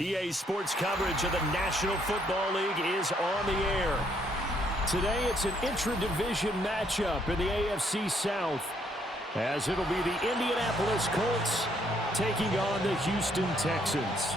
EA Sports coverage of the National Football League is on the air. Today, it's an intra-division matchup in the AFC South, as it'll be the Indianapolis Colts taking on the Houston Texans.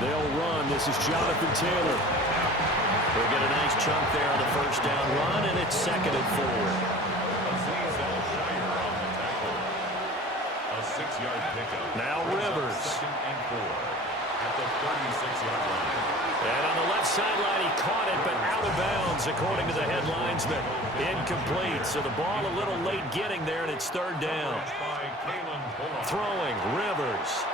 They'll run. This is Jonathan Taylor. They'll get a nice chunk there on the first down run, and it's 2nd and 4. A 6-yard pickup. Now Rivers. 2nd and 4 at the 36-yard line. And on the left sideline, he caught it, but out of bounds, according to the head linesman. Incomplete, so the ball a little late getting there, and it's 3rd down. Throwing, Rivers.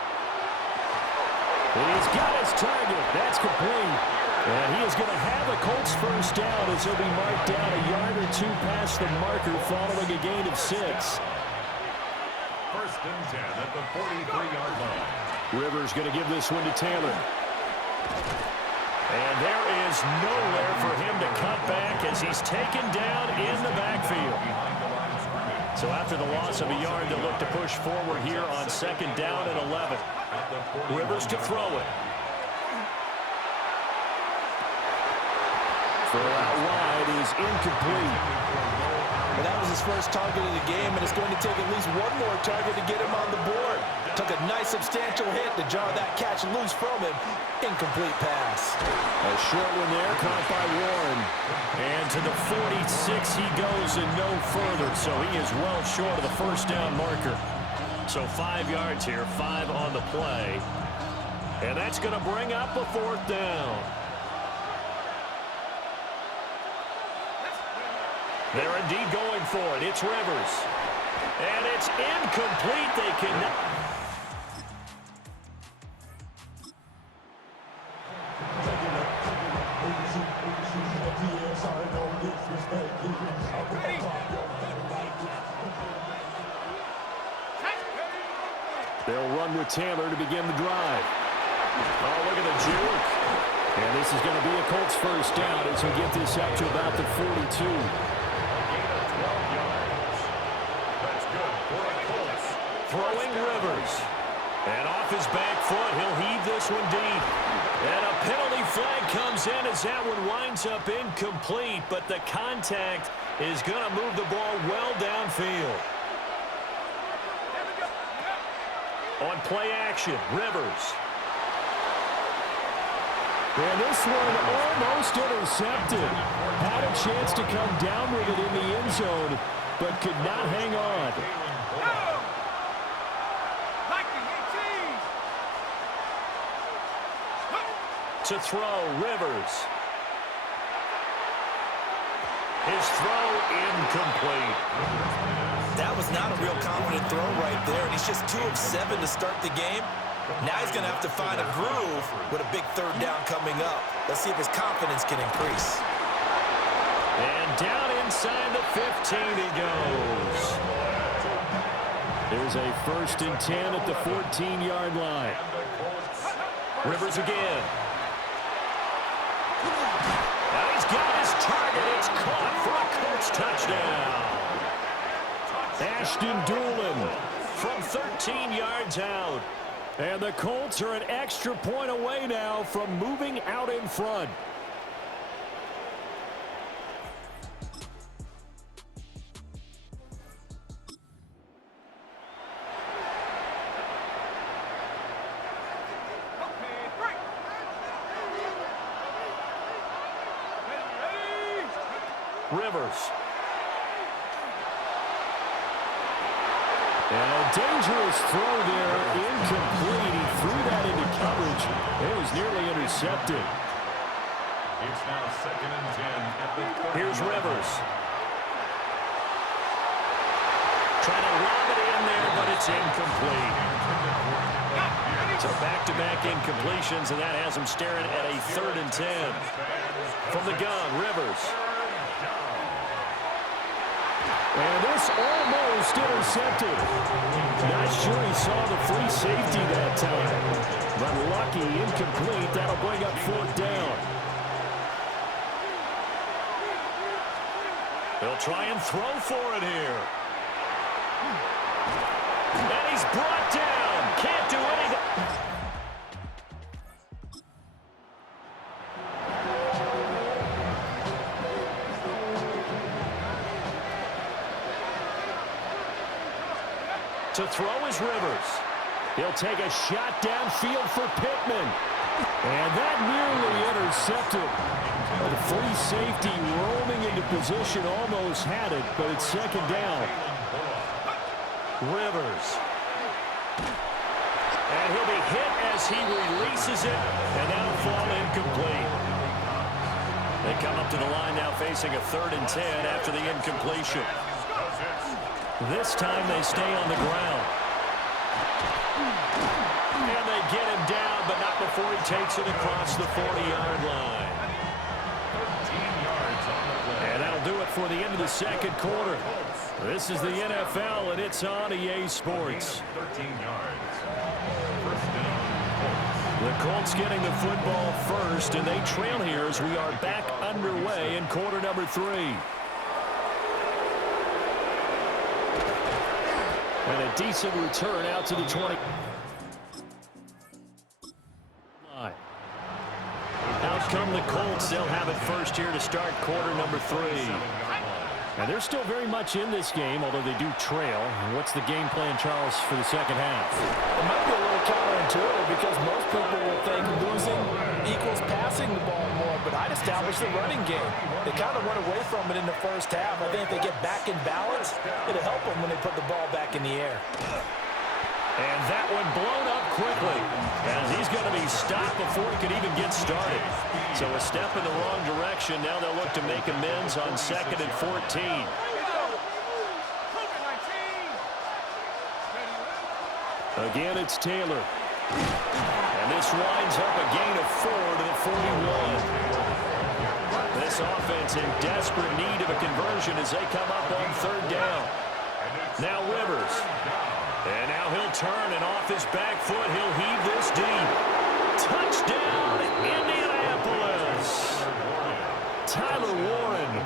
He's got his target. That's complete. And he is going to have a Colts first down as he'll be marked down a yard or two past the marker following a gain of 6. 1st and 10 at the 43-yard line. Rivers going to give this one to Taylor. And there is nowhere for him to cut back as he's taken down in the backfield. So after the loss of a yard, they'll look to push forward here on 2nd down and 11. Rivers to throw it. Throw out wide is incomplete. Well, that was his first target of the game, and it's going to take at least one more target to get him on the board. Took a nice substantial hit to jar that catch loose from him. Incomplete pass. A short one there, caught by Warren. And to the 46 he goes and no further, so he is well short of the first down marker. So 5 yards here, 5 on the play. And that's going to bring up a 4th down. They're indeed going for it. It's Rivers. And it's incomplete. They cannot. They'll run with Taylor to begin the drive. Oh, look at the juke. And this is going to be a Colts first down as we get this up to about the 42. Throwing Rivers. And off his back foot, he'll heave this one deep. And a penalty flag comes in as that one winds up incomplete, but the contact is going to move the ball well downfield. On play action, Rivers. And this one almost intercepted. Had a chance to come down with it in the end zone, but could not hang on. To throw, Rivers. His throw incomplete. That was not a real confident throw right there, and he's just 2 of 7 to start the game. Now he's going to have to find a groove with a big 3rd down coming up. Let's see if his confidence can increase. And down inside the 15 he goes. There's a 1st and 10 at the 14-yard line. Rivers again. Now he's got his target. It's caught for a Colts touchdown. Ashton Doolin from 13 yards out. And the Colts are an extra point away now from moving out in front. Rivers. And a dangerous throw there, incomplete. He threw that into coverage. It was nearly intercepted. It's now 2nd and 10 at the 30. Here's Rivers. Trying to lob it in there, but it's incomplete. So back-to-back incompletions, and that has him staring at a 3rd and 10. From the gun, Rivers. And this almost intercepted. Not sure he saw the free safety that time. But lucky, incomplete. That'll bring up fourth down. They'll try and throw for it here. And he's brought down. Can't do anything. To throw is Rivers. He'll take a shot downfield for Pittman. And that nearly intercepted. The free safety roaming into position almost had it, but it's second down. Rivers. And he'll be hit as he releases it, and that'll fall incomplete. They come up to the line now facing a 3rd and 10 after the incompletion. This time they stay on the ground. And they get him down, but not before he takes it across the 40-yard line. 13 yards on the play. And that'll do it for the end of the second quarter. This is the NFL, and it's on EA Sports. 13 yards. First down, Colts. The Colts getting the football first, and they trail here as we are back underway in quarter number 3. And a decent return out to the 20. Out come the Colts. They'll have it first here to start quarter number 3. And they're still very much in this game, although they do trail. What's the game plan, Charles, for the second half? It might be a little counterintuitive because most people will think losing equals passing the ball more, but I'd establish the running game. They kind of went away from it in the first half. I think if they get back in balance, it'll help them when they put the ball back in the air. And that one blown up quickly as he's going to be stopped before he could even get started. So a step in the wrong direction. Now they'll look to make amends on 2nd and 14. Again, it's Taylor. And this winds up a gain of 4 to the 41. This offense in desperate need of a conversion as they come up on 3rd down. Now Rivers. And now he'll turn, and off his back foot, he'll heave this deep. Touchdown, Indianapolis. Tyler Warren.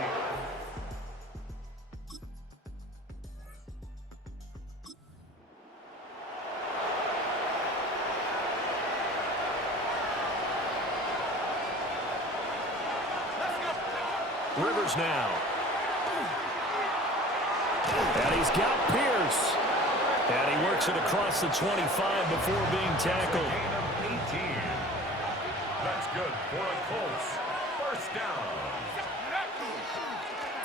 Rivers now. And he's got Pierce. And he works it across the 25 before being tackled. Gain of 18. That's good for the Colts. First down.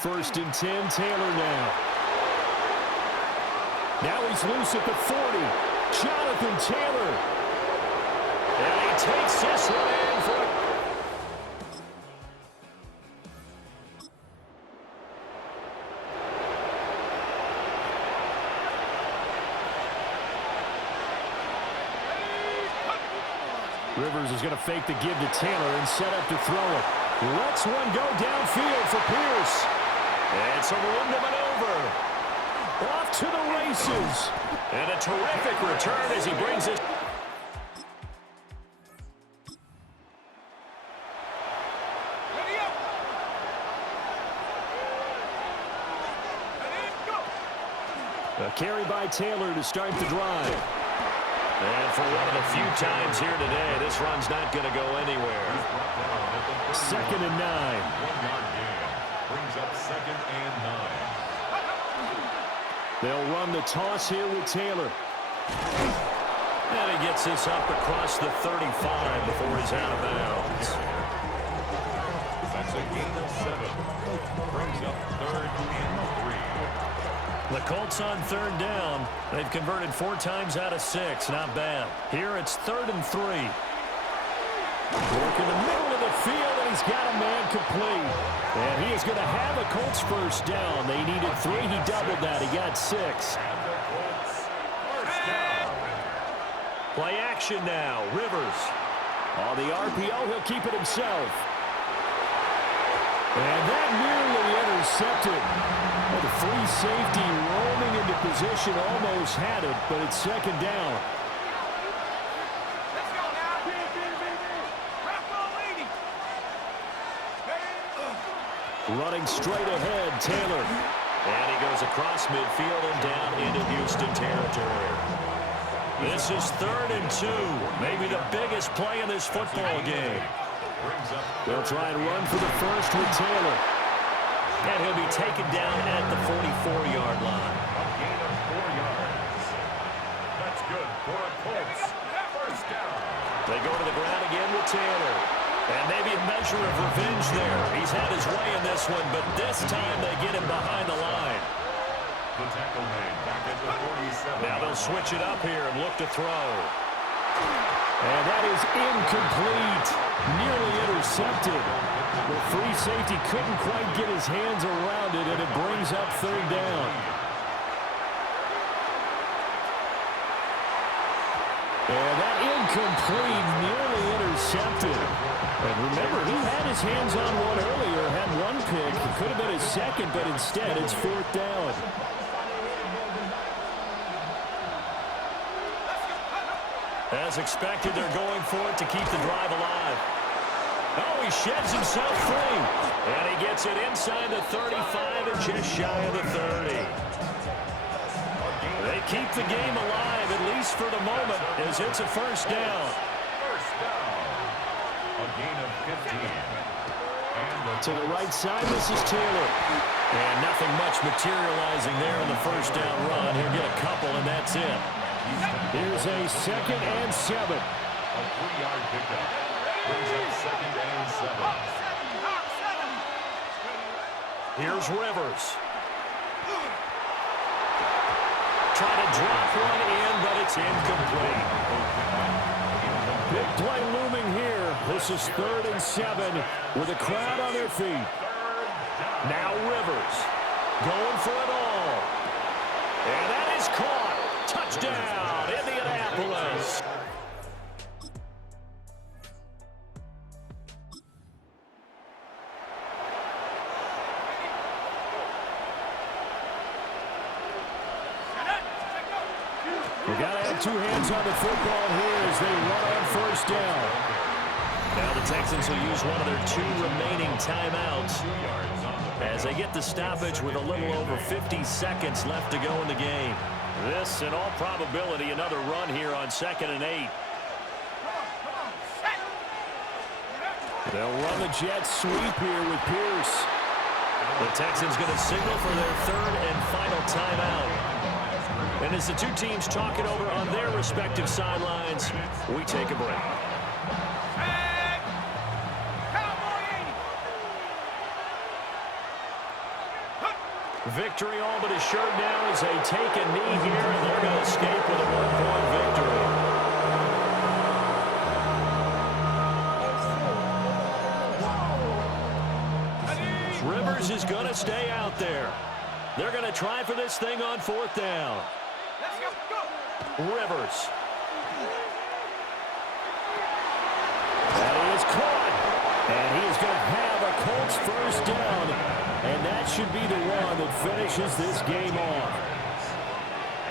1st and 10, Taylor now. Now he's loose at the 40. Jonathan Taylor. And he takes this one in for a... Rivers is going to fake the give to Taylor and set up to throw it. Lets one go downfield for Pierce. It's a room to maneuver. Off to the races. And a terrific return as he brings it. A carry by Taylor to start the drive. And for one of the few times here today, this run's not going to go anywhere. 2nd and 9. 1-yard gain. Brings up 2nd and 9. They'll run the toss here with Taylor. And he gets this up across the 35 before he's out of bounds. That's a gain of 7. Brings up 3rd and 3. The Colts on 3rd down. They've converted 4 times out of 6. Not bad. Here it's 3rd and 3. Work in the middle of the field, and he's got a man complete. And he is going to have a Colts first down. They needed 3. He doubled that. He got 6. And the Colts first down. Play action now. Rivers. On the RPO, he'll keep it himself. And that nearly intercepted. Well, the free safety roaming into position almost had it, but it's 2nd down. Running straight ahead, Taylor. And he goes across midfield and down into Houston territory. This is 3rd and 2. Maybe the biggest play in this football game. They'll try and run for the first with Taylor. And he'll be taken down at the 44-yard line. A gain of 4 yards. That's good for a Colts. First down. They go to the ground again with Taylor. And maybe a measure of revenge there. He's had his way in this one, but this time they get him behind the line. The tackle made back at the 47. Now they'll switch it up here and look to throw. And that is incomplete. Nearly intercepted. The free safety couldn't quite get his hands around it, and it brings up 3rd down. And that incomplete, nearly intercepted. And remember, he had his hands on one earlier, had one pick. It could have been his second, but instead it's 4th down. As expected, they're going for it to keep the drive alive. Oh, he sheds himself free. And he gets it inside the 35 and just shy of the 30. They keep the game alive, at least for the moment, as it's a first down. First down. A gain of 15. And To the right side, this is Taylor. And nothing much materializing there in the first down run. He'll get a couple, and that's it. Here's a 2nd and 7. a 3-yard pickup. Brings up 2nd and 7. Here's Rivers. Trying to drop one in, but it's incomplete. Big play looming here. This is 3rd and 7 with a crowd on their feet. Now Rivers going for it all. And that is caught. Touchdown, Indianapolis. We got to have 2 hands on the football here as they run on first down. Now the Texans will use one of their 2 remaining timeouts as they get the stoppage with a little over 50 seconds left to go in the game. This, in all probability, another run here on 2nd and 8. They'll run the jet sweep here with Pierce. The Texans going to signal for their 3rd and final timeout. And as the 2 teams talk it over on their respective sidelines, we take a break. Victory all but assured now as they take a knee here, and they're going to escape with a 1-point victory. Rivers is going to stay out there. They're going to try for this thing on 4th down. Rivers. That is caught. And he is going to have a Colts first down. And that should be the one that finishes this game off.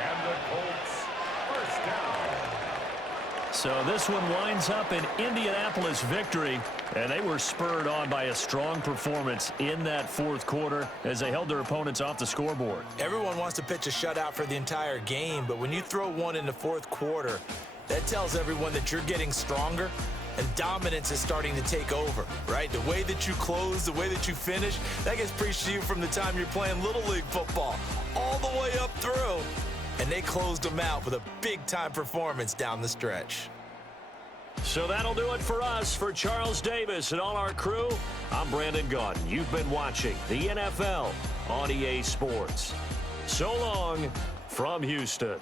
And the Colts first down. So this one winds up an Indianapolis victory. And they were spurred on by a strong performance in that 4th quarter as they held their opponents off the scoreboard. Everyone wants to pitch a shutout for the entire game, but when you throw one in the 4th quarter, that tells everyone that you're getting stronger and dominance is starting to take over, right? The way that you close, the way that you finish, that gets preached to you from the time you're playing Little League football all the way up through. And they closed them out with a big-time performance down the stretch. So that'll do it for us. For Charles Davis and all our crew, I'm Brandon Gaudin. You've been watching the NFL on EA Sports. So long from Houston.